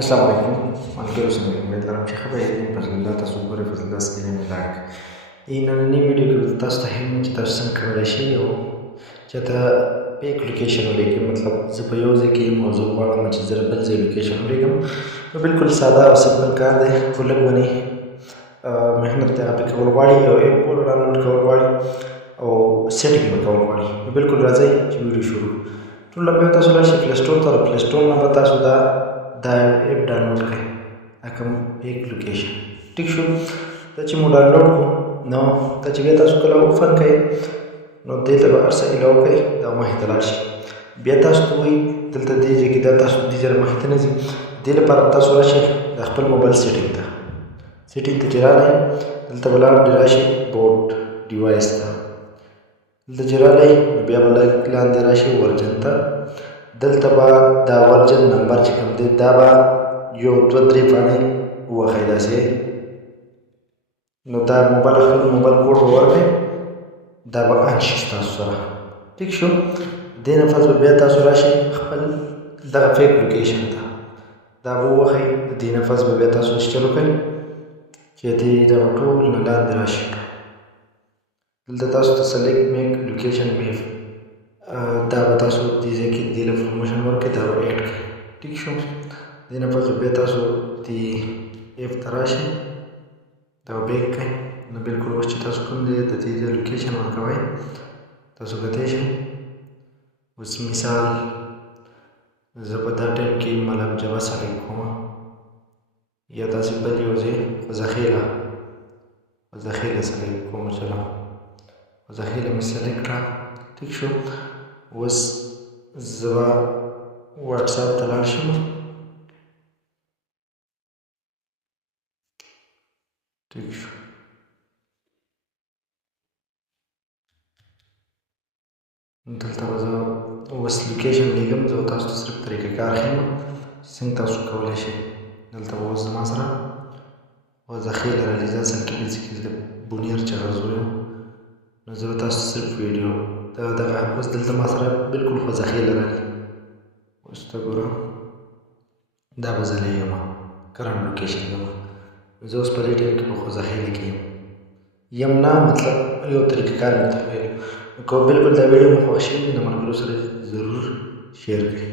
السلام علیکم ملګرو څنګه یې؟ امید لرم چې ښه به یې. فضل الله تاسو وګورئ، فضل الله سکرین مې لاک. نننۍ ویډیو کې به تاسو ته ښیم چې تاسو څنګه کولی شئ یو چاته پیک لوکیشن ولیکئ. مطلب زه په یو ځای کې یم او زه غواړم چې زه بل ځای لوکیشن ولیکم. نو بالکل ساده او سمپل کار دی، خو لږ باندې محنت د هغه پې کول غواړي، یو ایپ ډاونلوډ کول غواړي او سیټینګ به کول غواړي. نو بالکل راځئ چې ویډیو شروع. ټول لومړی تاسو لاړ شئ پلی سټور ته. پلی سټور نه به تاسو دا ایپ ډاونلوډ کړئ، دا کوم پیک لوکیشن. ټیک شو. دا چې مو ډاونلوډ کړو نو دا چې بیا تاسو کله اوپن کړئ نو دې ته به هر څه ایلاو کړئ، دا مخې ته لاړ شئ. بیا تاسو ته وایي دلته دې ځای کې دا تاسو دې ځای مخې ته نه ځي، دې لپاره تاسو راشئ د خپل موبایل سیټینګ ته. سیټینګ ته چې راغئ دلته به راشئ بوټ ډیوایس ته. دلته چې راغئ نو بیا به لږ لاندې راشئ ورجن ته. دلته به دا ورجن نمبر چې کوم دی دا به یو دوه درې پاڼې ووهئ داسې. نو دا موبایل خپل موبایل کوډ به ورکړئ، دا به آن شي ستاسو سره. ټیک شو. دې نه پس به بیا تاسو راشئ خپل دغه فیک لوکیشن ته، دا به ووهئ. دې نه پس به بیا تاسو انسټال وکړئ چې دې دغه ټول نه لاندې راشي. دلته تاسو ته سلیکټ میک لوکیشن ویو، دا به تاسو دې ځای کې دې له پروموشن ورکړئ، دا به ایډ کړئ. ټیک شو. دې نه پس بیا تاسو دې ایپ ته راشئ، دا به بیک کړئ. نو بالکل اوس چې تاسو کوم ځای ته دې لوکیشن ورکوئ تاسو کتی شئ. اوس مثال زه په دا ټایم کې ملم جبه سلیکټ کوم، یا داسې بل یو ځای ذخیره سلیکټ کوم. چلو ذخیره مې سلیکټ کړه. ټیک شو. اوس زه به واټساپ ته لاړ شم. ټیک شو. دلته به زه اوس لوکیشن لیکم، زه تاسو ته صرف طریقه کار ښیم څنګه تاسو کولی شئ. دلته به اوس زما سره ذخیره ریالیزاسیون کې بیسیکلي بونیر چې غرض یم، نو زه به تاسو صرف ویډیو دغه اوس دلته ما سره بالکل خو ذخیره راغلي. اوس ته ګوره دا به زه یم کرنټ لوکیشن یم. زه اوس په دې ټایم کې په خو ذخیره کې یم نه، مطلب یو طریقه کار مې درته ویلو. که بالکل دا ویډیو مو خوښ شوي د ملګرو سره ضرور شیر کړئ.